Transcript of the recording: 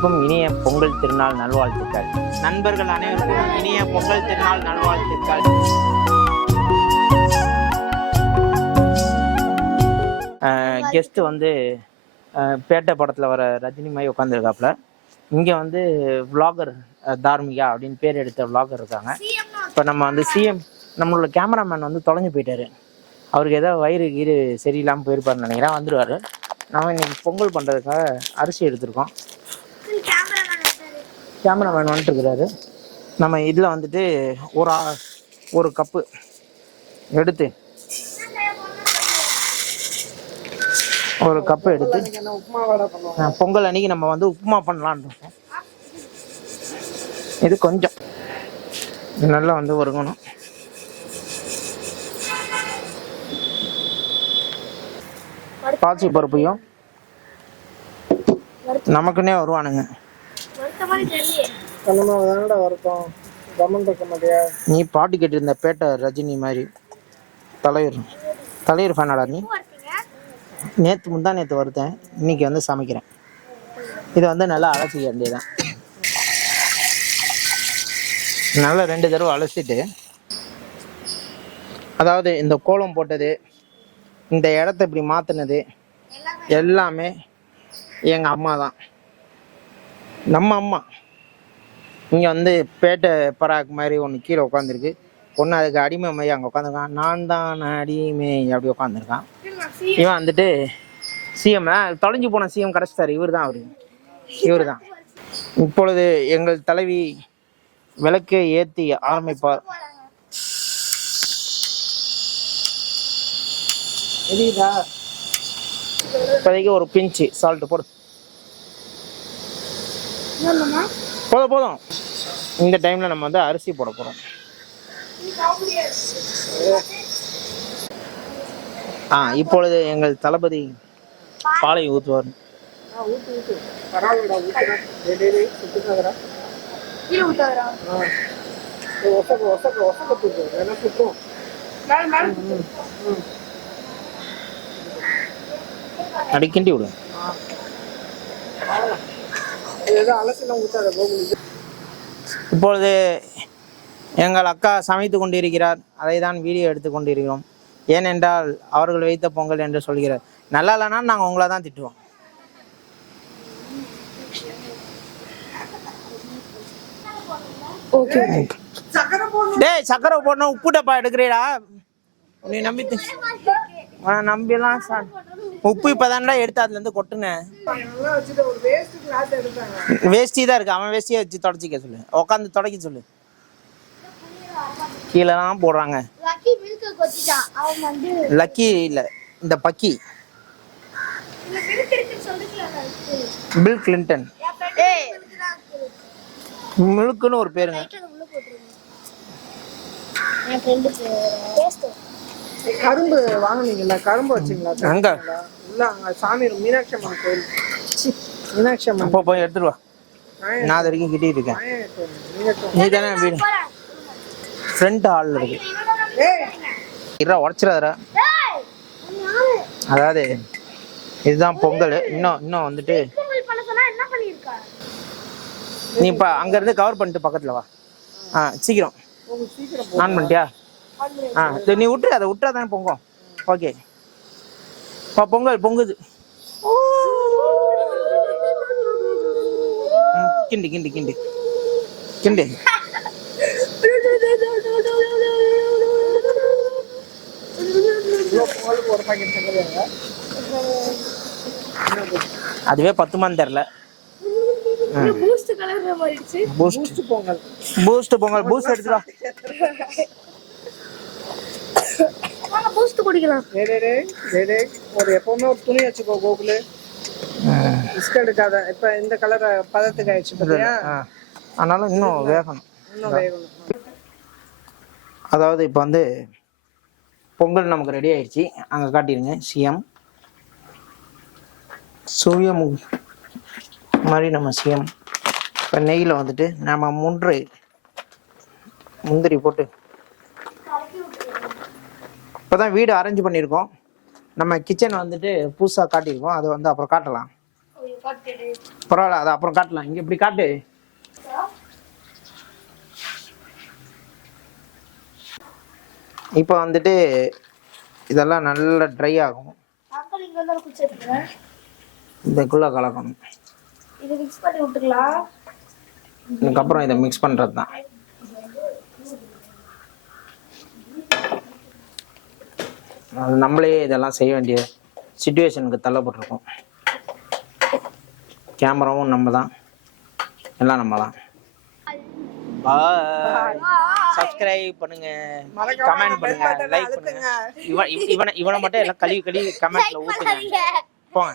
அனைவருக்கும் இனிய பொங்கல் திருநாள் நல்வாழ்த்துக்கள். நண்பர்கள் அனைவருக்கும் இனிய பொங்கல் திருநாள் நல்வாழ்த்துக்கள். கெஸ்ட் வந்து பேட்டை படத்தில் வர ரஜினி மாதிரி உட்காந்துருக்காப்புல. இங்கே வந்து விளாகர் தார்மிகா அப்படின்னு பேர் எடுத்த விளாகர் இருக்காங்க. இப்போ நம்ம வந்து சிஎம் நம்மளோட கேமராமேன் வந்து தொலைஞ்சு போயிட்டாரு. அவருக்கு ஏதோ வயிறு சரியில்லாமல் போயிருப்பாருன்னு நினைக்கிறேன். வந்துடுவார். நம்ம இன்னைக்கு பொங்கல் பண்ணுறதுக்காக அரிசி எடுத்திருக்கோம். கேமராமேன் வந்துட்டு இருக்கிறாரு. நம்ம இதில் வந்துட்டு ஒரு கப்பு எடுத்து பொங்கல் அன்னைக்கு நம்ம வந்து உப்புமா பண்ணலான்னு இருக்கோம். இது கொஞ்சம் நல்லா வந்து ஒருங்கணும். பாசி பருப்பையும் நமக்குன்னே வருவானுங்க. நீ பாட்டு கேட்டிருந்த பேட்டை ரஜினி மாதிரி தலைவர் ஃபேனாடா நீ? முந்தா நேற்று வருத்தேன், இன்னைக்கு வந்து சமைக்கிறேன். இதை வந்து நல்லா அலசிக்க வேண்டியதான். நல்லா 2 தடவை அலசிட்டு, அதாவது இந்த கோலம் போட்டது, இந்த இடத்த இப்படி மாற்றினது எல்லாமே எங்கள் அம்மா தான். நம்ம அம்மா இங்கே வந்து பேட்டை பராக் மாதிரி ஒன்று கீழே உட்காந்துருக்கு. ஒன்று அதுக்கு அடிமை மாதிரி அங்கே உட்காந்துருக்கான். நான் தான் அடிமை அப்படி உட்காந்துருக்கான். இவன் வந்துட்டு சிஎம் தொலைஞ்சு போன சிஎம் கிடச்சிட்டாரு. இவர் தான். இப்பொழுது எங்கள் தலைவி விளக்கை ஏற்றி ஆரம்பிப்பார். இப்போதைக்கு ஒரு பிஞ்சு சால்ட் போடு. போதும். இந்த டைம்ல நம்ம வந்து அரிசி போட போறோம். இப்பொழுது எங்கள் தளபதி பாலை ஊற்றுவார். அடிக்கிண்டி விடு. இப்பொழுது எங்கள் அக்கா சமைத்து கொண்டிருக்கிறார். அதை தான் வீடியோ எடுத்து கொண்டிருக்கிறோம். ஏனென்றால் அவர்கள் வைத்த பொங்கல் என்று சொல்கிறார். நல்லா இல்லைன்னா நாங்கள் உங்களை தான் திட்டுவோம். டேய் சக்கரை போடணும். உப்பு டப்பா எடுக்கிறீடா நீ? நம்பிலாம் உப்பு இப்பதான்டா எடுத்து அதுல இருந்து கொட்டுனேன். வேஷ்டி தான் இருக்கு. அவன் வேஷ்டியை வச்சு தொடச்சிக்க சொல்லு. உட்காந்து தொடக்க சொல்லு. கீழே தான் போடுறாங்க. லக்கி இல்ல, இந்த பக்கி பில் கிளின்டன். மில்க்குன்னு ஒரு பேருங்க. கரும்பு வாங்குனீங்களா? கரும்பு வச்சிங்களா? அங்க இல்ல, அங்க சாமி மீனாட்சி அம்மன் கோயில். மீனாட்சி அம்மன் போய் எடுத்துட்டு வா. நான் அது வரைக்கும் கிட்டிட்டு இருக்கேன். நீ தானே வீடு ஃப்ரண்ட் ஹால்ல இருக்கு. உடச்சிடாதரா. அதாவது இதுதான் பொங்கல். இன்னும் வந்துட்டு நீ இப்ப அங்க இருந்து கவர் பண்ணிட்டு பக்கத்துல வா. சீக்கிரம் ஆன் பண்ணிட்டியா? நீ அதை விட்டுறாதானே பொங்கும். ஓகே, பொங்கல் பொங்குது. கிண்டி கிண்டி கிண்டி கிண்டி. அதுவே 10 மணி தெரியல. பூஸ்ட் பொங்கல் பூஸ்ட் எடுத்துடா. எப்பவுமே ஒரு துணி வச்சுக்கோ கோகுலு. ரிஸ்க் எடுக்காத. இப்ப இந்த கலர் பதத்துக்கு ஆயிடுச்சு பாத்தியா? ஆனாலும் இன்னும் வேகணும். அதாவது இப்போ வந்து பொங்கல் நமக்கு ரெடி ஆயிடுச்சு. அங்கே காட்டிடுங்க. சிஎம் சூரியம் மாதிரி நம்ம சிஎம். இப்போ நெய்யில் வந்துட்டு நம்ம முந்திரி போட்டு இப்போ தான் வீடு அரேஞ்ச் பண்ணியிருக்கோம். நம்ம கிச்சன் வந்துட்டு புதுசாக காட்டியிருக்கோம். அது வந்து அப்புறம் காட்டலாம். பரவாயில்ல, அதை அப்புறம் காட்டலாம். இங்க இப்படி காட்டு. இப்போ வந்துட்டு இதெல்லாம் நல்லா ட்ரை ஆகும். இதுக்குள்ள கலக்கணும். இது மிக்ஸ் பண்ணி விட்டுக்கலாம். இதுக்கப்புறம் இதை மிக்ஸ் பண்றது தான். அது நம்மளே இதெல்லாம் செய்ய வேண்டிய சிச்சுவேஷனுக்கு தள்ளப்பட்டிருக்கோம். கேமராவும் நம்ம தான், எல்லாம் நம்ம தான். பாய். சப்ஸ்கிரைப் பண்ணுங்க, கமெண்ட் பண்ணுங்க, லைக் பண்ணுங்க. இவனை மட்டும் எல்லாம் கழுவி கமெண்ட்ல ஊத்துங்க. போங்க.